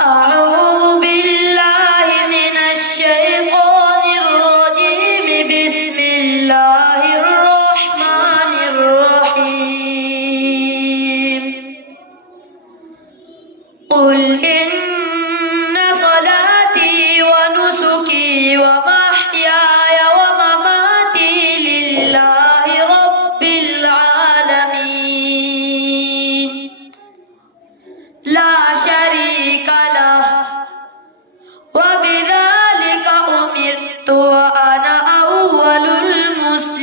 أعوذ بالله من الشيطان الرجيم. بسم الله الرحمن الرحيم. قل إن صلاتي ونسكي ومحياي ومماتي لله رب العالمين لا شريك له وبذلك أمرت وأنا أول المسلمين.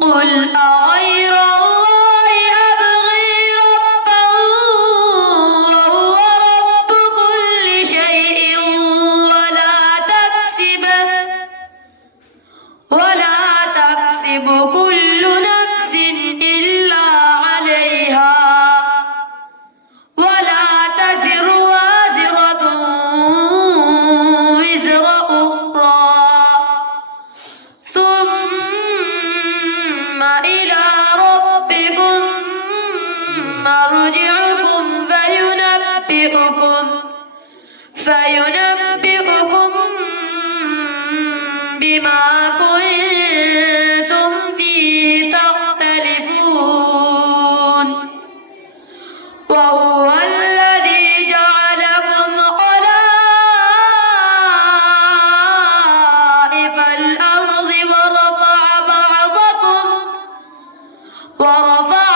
قل أغير الله أبغي ربا وهو رب كل شيء ولا تكسب كل نفس إلا عليها ولا تزر وازرة وزر أخرى ثم إلى ربكم مرجعكم فينبئكم بما كنتم فيه تختلفون. وهو الذي جعلكم خلائف الأرض ورفع